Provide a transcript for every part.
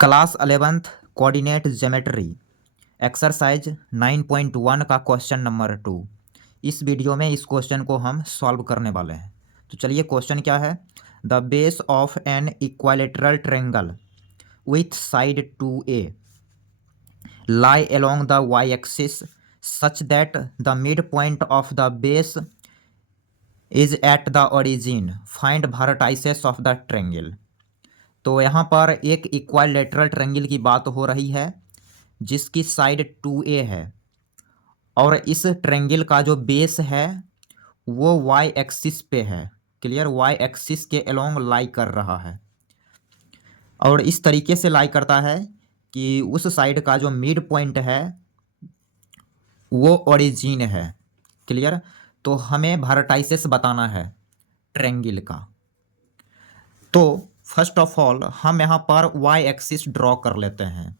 Class 11th coordinate geometry exercise 9.1 का question number 2। इस video में इस क्वेश्चन को हम सॉल्व करने वाले हैं। तो चलिए क्वेश्चन क्या है। The base of an equilateral triangle with side 2a lie along the y-axis such that the midpoint of the base is at the origin. Find vertices of the triangle। तो यहाँ पर एक इक्विलेटरल ट्रायंगल की बात हो रही है जिसकी साइड 2a है और इस ट्रायंगल का जो बेस है वो y एक्सिस पे है। क्लियर, y एक्सिस के अलोंग लाई कर रहा है और इस तरीके से लाई करता है कि उस साइड का जो मिड पॉइंट है वो ओरिजिन है। क्लियर, तो हमें वर्टाइसेस बताना है ट्रायंगल का। तो फर्स्ट ऑफ ऑल हम यहाँ पर y एक्सिस ड्रॉ कर लेते हैं।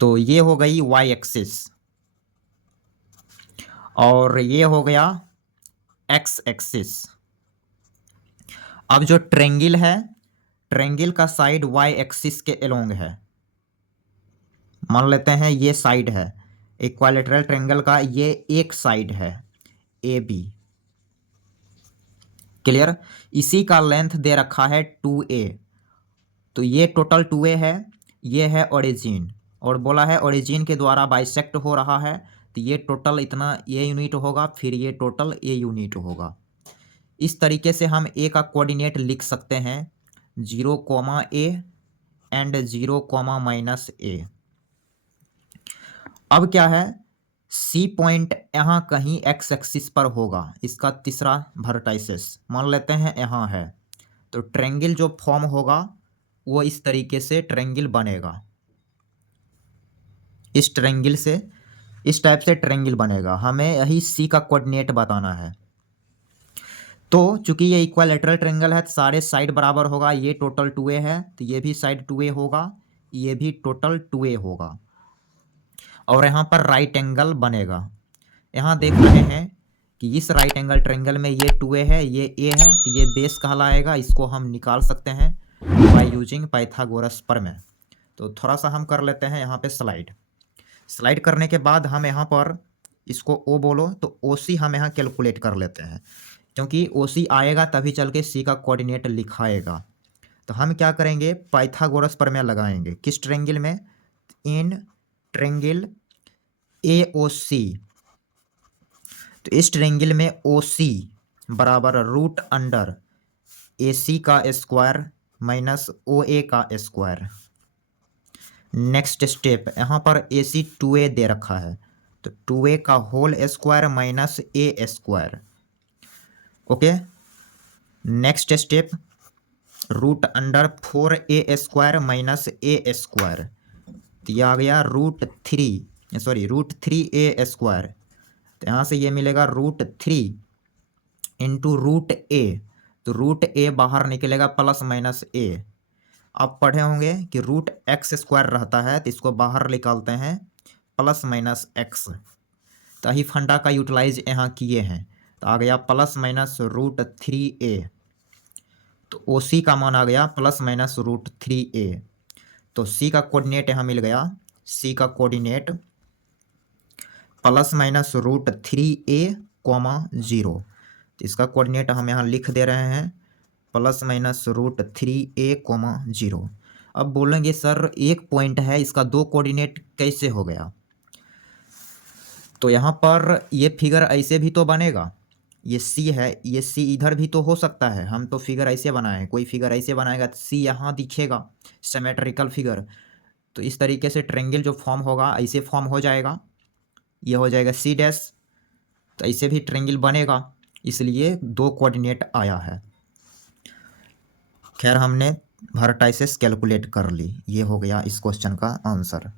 तो ये हो गई y एक्सिस और ये हो गया x एक्सिस। अब जो ट्रायंगल है, ट्रायंगल का साइड y एक्सिस के अलोंग है। मान लेते हैं ये साइड है इक्विलेटरल ट्रायंगल का, ये एक साइड है AB। क्लियर, इसी का लेंथ दे रखा है 2a। तो ये टोटल 2a है, ये है ओरिजिन और बोला है ओरिजिन के द्वारा बाइसेक्ट हो रहा है। तो ये टोटल इतना ये यूनिट होगा, फिर ये टोटल ए यूनिट होगा। इस तरीके से हम ए का कोऑर्डिनेट लिख सकते हैं 0,a एंड 0,-a। अब क्या है, सी पॉइंट यहाँ कहीं एक्स एक्सिस पर होगा, इसका तीसरा वर्टाइसेस मान लेते हैं यहाँ है। तो ट्रायंगल जो फॉर्म होगा वो इस तरीके से ट्रायंगल बनेगा, इस ट्रायंगल से इस टाइप से ट्रायंगल बनेगा। हमें यही सी का कोऑर्डिनेट बताना है। तो चूंकि ये इक्विलेटरल ट्रायंगल है तो सारे साइड बराबर होगा। ये टोटल 2a है तो ये भी साइड 2a होगा, ये भी टोटल 2a होगा और यहाँ पर राइट एंगल बनेगा। यहाँ देख रहे हैं कि इस राइट एंगल ट्रायंगल में ये 2a है, ये a है, तो ये बेस कहलाएगा। इसको हम निकाल सकते हैं बाय यूजिंग पाइथागोरस प्रमेय। तो थोड़ा सा हम कर लेते हैं यहाँ पे स्लाइड करने के बाद हम यहाँ पर इसको O बोलो तो OC हम यहाँ कैलकुलेट कर लेते हैं, क्योंकि OC आएगा तभी चल के C का कोऑर्डिनेट लिखाएगा। तो हम क्या करेंगे, पाइथागोरस प्रमेय लगाएंगे। किस ट्रायंगल में, इन ट्रायंगल AOC। तो इस ट्रायंगल में OC बराबर रूट अंडर AC का स्क्वायर माइनस OA का स्क्वायर। नेक्स्ट स्टेप, यहाँ पर AC 2a दे रखा है तो 2a का whole square minus a square. Okay, next step root under 4a square minus a square. तो ये आ गया रूट 3a स्क्वायर। तो यहाँ से ये मिलेगा रूट 3 इंटू रूट a। तो रूट a बाहर निकलेगा प्लस माइनस a। आप पढ़े होंगे कि रूट एक्स स्क्वायर रहता है तो इसको बाहर निकालते हैं प्लस माइनस एक्स। तो यही फंडा का यूटिलाइज यहाँ किए हैं। तो आ गया प्लस माइनस रूट 3a। तो OC का मान आ गया प्लस माइनस रूट 3a। तो C का कोऑर्डिनेट यहाँ मिल गया, C का coordinate plus minus root 3a, 0। तो इसका कोऑर्डिनेट हम यहाँ लिख दे रहे हैं प्लस माइनस रूट 3a, 0। अब बोलेंगे सर एक पॉइंट है, इसका दो कोऑर्डिनेट कैसे हो गया। तो यहाँ पर ये फिगर ऐसे भी तो बनेगा, ये C है, ये C इधर भी तो हो सकता है। हम तो फिगर ऐसे बनाए, कोई फिगर ऐसे बनाएगा तो C यहाँ दिखेगा सिमेट्रिकल फिगर। तो इस तरीके से ट्रायंगल जो फॉर्म होगा ऐसे फॉर्म हो जाएगा, ये हो जाएगा C डैश। तो ऐसे भी ट्रायंगल बनेगा, इसलिए दो कोऑर्डिनेट आया है। खैर हमने वर्टाइसेस कैलकुलेट कर ली, ये हो गया इस क्वेश्चन का आंसर।